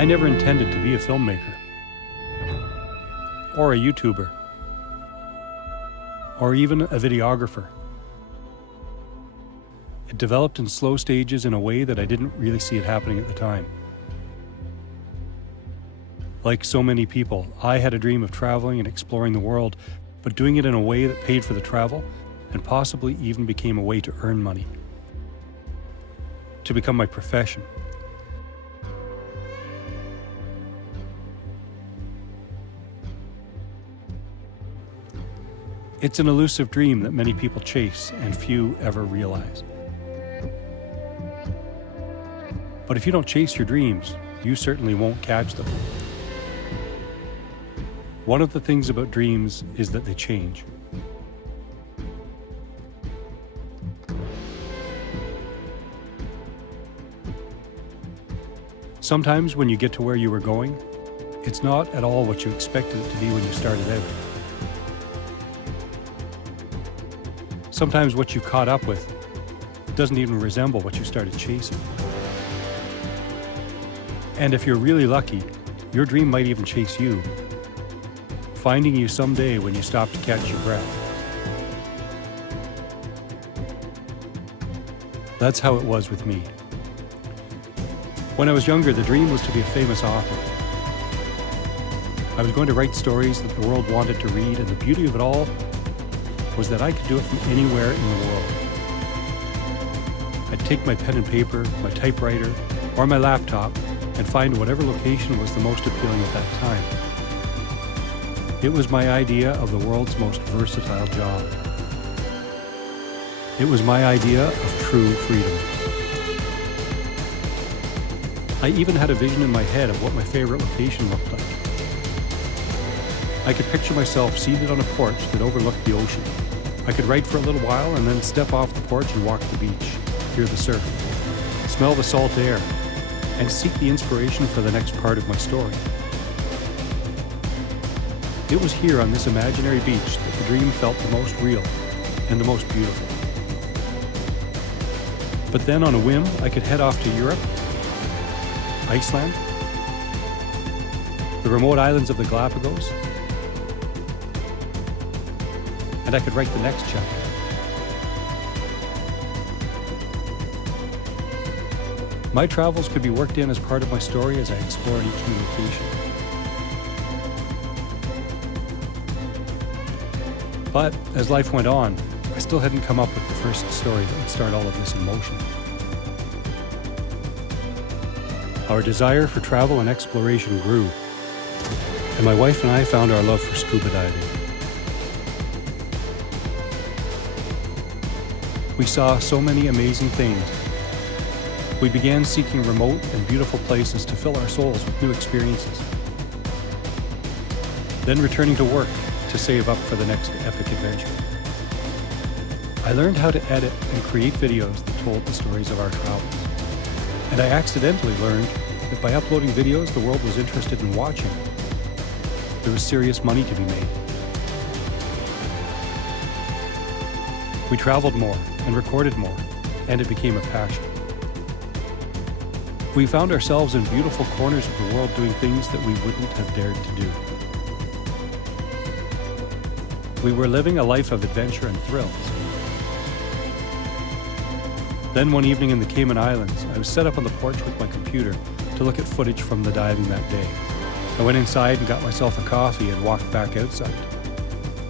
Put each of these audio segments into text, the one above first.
I never intended to be a filmmaker, or a YouTuber, or even a videographer. It developed in slow stages in a way that I didn't really see it happening at the time. Like so many people, I had a dream of traveling and exploring the world, but doing it in a way that paid for the travel and possibly even became a way to earn money, to become my profession. It's an elusive dream that many people chase and few ever realize. But if you don't chase your dreams, you certainly won't catch them. One of the things about dreams is that they change. Sometimes when you get to where you were going, it's not at all what you expected it to be when you started out. Sometimes what you caught up with doesn't even resemble what you started chasing. And if you're really lucky, your dream might even chase you, finding you someday when you stop to catch your breath. That's how it was with me. When I was younger, the dream was to be a famous author. I was going to write stories that the world wanted to read, and the beauty of it all was that I could do it from anywhere in the world. I'd take my pen and paper, my typewriter, or my laptop and find whatever location was the most appealing at that time. It was my idea of the world's most versatile job. It was my idea of true freedom. I even had a vision in my head of what my favorite location looked like. I could picture myself seated on a porch that overlooked the ocean. I could write for a little while and then step off the porch and walk the beach, hear the surf, smell the salt air, and seek the inspiration for the next part of my story. It was here on this imaginary beach that the dream felt the most real and the most beautiful. But then on a whim, I could head off to Europe, Iceland, the remote islands of the Galapagos, and I could write the next chapter. My travels could be worked in as part of my story as I explored each new location. But as life went on, I still hadn't come up with the first story that would start all of this in motion. Our desire for travel and exploration grew, and my wife and I found our love for scuba diving. We saw so many amazing things. We began seeking remote and beautiful places to fill our souls with new experiences. Then returning to work to save up for the next epic adventure. I learned how to edit and create videos that told the stories of our travels. And I accidentally learned that by uploading videos the world was interested in watching, there was serious money to be made. We traveled more and recorded more, and it became a passion. We found ourselves in beautiful corners of the world doing things that we wouldn't have dared to do. We were living a life of adventure and thrills. Then one evening in the Cayman Islands, I was set up on the porch with my computer to look at footage from the diving that day. I went inside and got myself a coffee and walked back outside.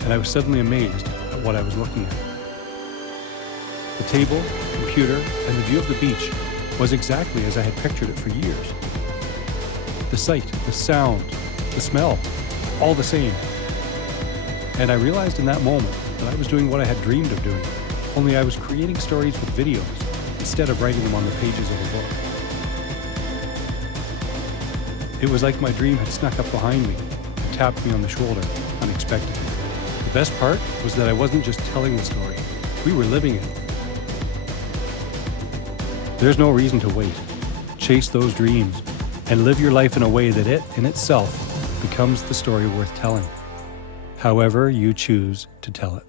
And I was suddenly amazed at what I was looking at. The table, computer, and the view of the beach was exactly as I had pictured it for years. The sight, the sound, the smell, all the same. And I realized in that moment that I was doing what I had dreamed of doing, only I was creating stories with videos instead of writing them on the pages of a book. It was like my dream had snuck up behind me and tapped me on the shoulder unexpectedly. The best part was that I wasn't just telling the story, we were living it. There's no reason to wait. Chase those dreams and live your life in a way that it, in itself, becomes the story worth telling, however you choose to tell it.